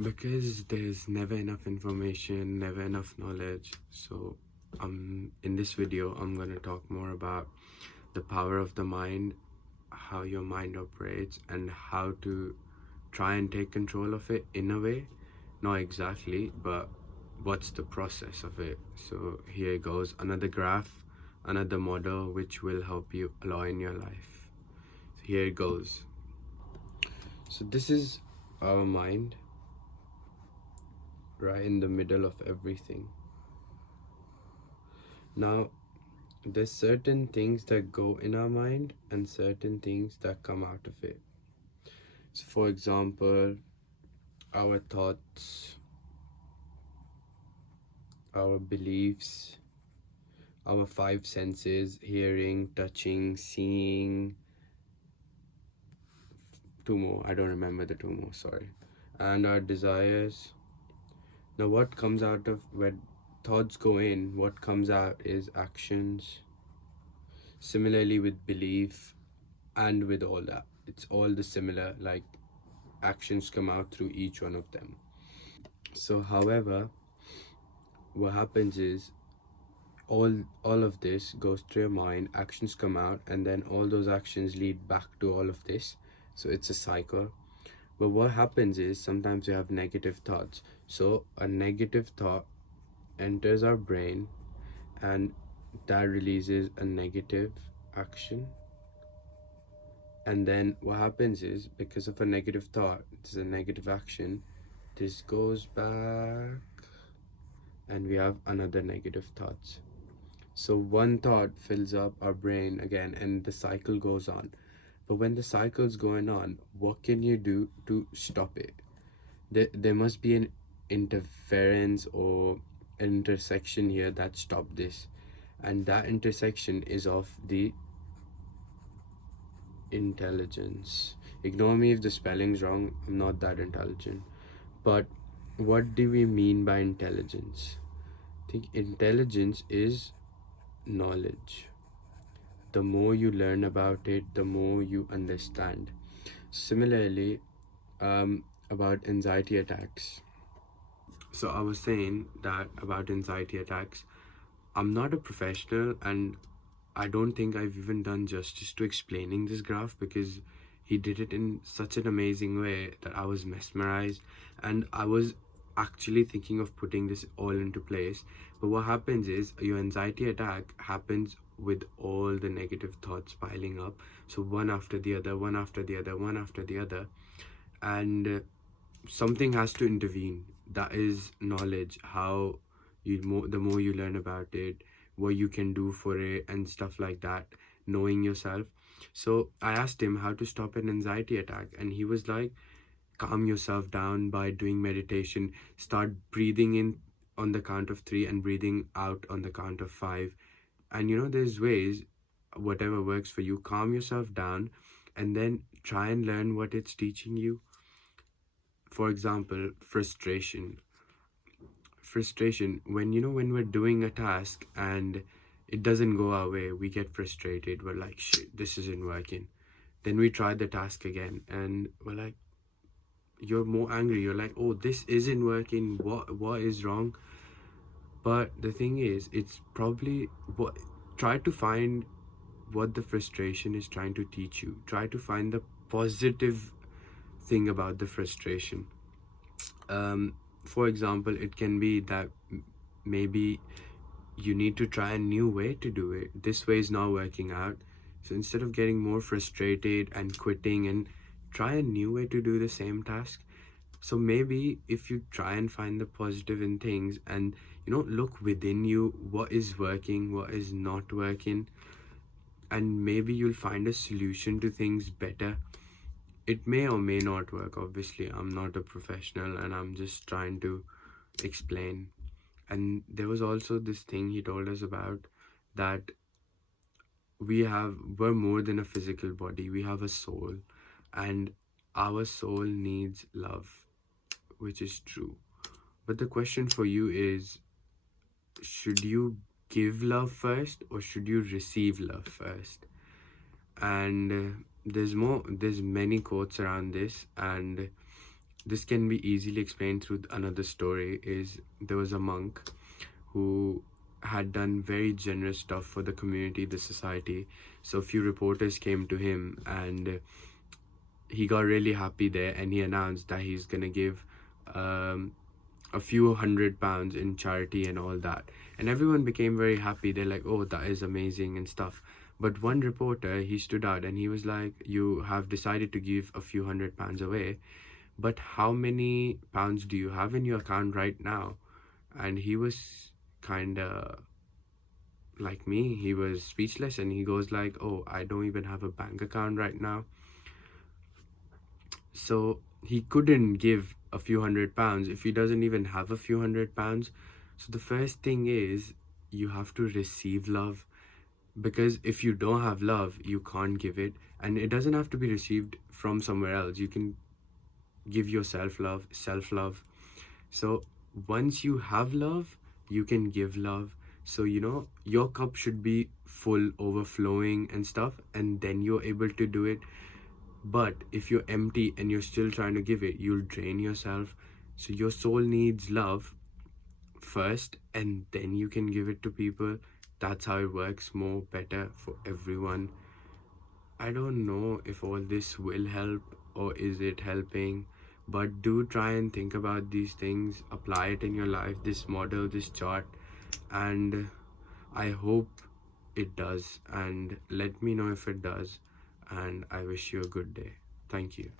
Because there's never enough information, never enough knowledge. So in this video I'm going to talk more about the power of the mind, how your mind operates, and how to try and take control of it in a way. Not exactly, but what's the process of it. So here goes another graph, another model which will help you a lot in your life. So here it goes. So this is our mind, right in the middle of everything. Now, there's certain things that go in our mind and certain things that come out of it. So, for example, our thoughts, our beliefs, our five senses: hearing, touching, seeing, two more. I don't remember the two more, sorry. And our desires. Now, what comes out of when thoughts go in, what comes out is actions. Similarly, with belief and with all that, it's all the similar, like actions come out through each one of them. So however, what happens is all of this goes through your mind, actions come out, and then all those actions lead back to all of this. So it's a cycle. But what happens is sometimes you have negative thoughts. So a negative thought enters our brain, and that releases a negative action. And then what happens is, because of a negative thought, there's a negative action, this goes back, and we have another negative thoughts. So one thought fills up our brain again, and the cycle goes on. But when the cycle's going on, what can you do to stop it? There must be an interference or an intersection here that stop this, and that intersection is of the intelligence. Ignore me if the spelling's wrong, I'm not that intelligent. But what do we mean by intelligence? I think intelligence is knowledge. The more you learn about it, the more you understand. Similarly, about anxiety attacks. So I was saying that about anxiety attacks, I'm not a professional, and I don't think I've even done justice to explaining this graph, because he did it in such an amazing way that I was mesmerized, and I was actually thinking of putting this all into place. But what happens is your anxiety attack happens with all the negative thoughts piling up. So one after the other, one after the other, one after the other. And something has to intervene. That is knowledge. How the more you learn about it, what you can do for it, and stuff like that, knowing yourself. So I asked him how to stop an anxiety attack, and he was like, calm yourself down by doing meditation. Start breathing in on the count of 3 and breathing out on the count of 5. And there's ways, whatever works for you. Calm yourself down and then try and learn what it's teaching you. For example, frustration, when when we're doing a task and it doesn't go our way, we get frustrated. We're like, shit, this isn't working. Then we try the task again, and we're like, you're more angry. You're like, oh, this isn't working. What is wrong? But the thing is, it's probably what try to find what the frustration is trying to teach you. Try to find the positive thing about the frustration. For example, it can be that maybe you need to try a new way to do it. This way is not working out. So instead of getting more frustrated and quitting, and try a new way to do the same task. So maybe if you try and find the positive in things, and look within you, what is working, what is not working, and maybe you'll find a solution to things better. It may or may not work. Obviously, I'm not a professional, and I'm just trying to explain. And there was also this thing he told us about, that we're more than a physical body. We have a soul, and our soul needs love, which is true. But the question for you is, should you give love first or should you receive love first? And there's many quotes around this, and this can be easily explained through another story. Is there was a monk who had done very generous stuff for the community, the society. So a few reporters came to him, and he got really happy there, and he announced that he's gonna give um, a few £100 in charity and all that. And everyone became very happy. They're like, oh, that is amazing and stuff. But one reporter, he stood out and he was like, you have decided to give a few £100 away, but how many pounds do you have in your account right now? And he was kind of like me, he was speechless, and he goes like, oh, I don't even have a bank account right now. So he couldn't give a few £100 if he doesn't even have a few £100. So the first thing is, you have to receive love, because if you don't have love, you can't give it. And it doesn't have to be received from somewhere else. You can give yourself love, self love. So once you have love, you can give love. So your cup should be full, overflowing and stuff, and then you're able to do it. But if you're empty and you're still trying to give it, you'll drain yourself. So your soul needs love first, and then you can give it to people. That's how it works more better for everyone. I don't know if all this will help or is it helping, but do try and think about these things, apply it in your life, this model, this chart, and I hope it does. And let me know if it does. And I wish you a good day. Thank you.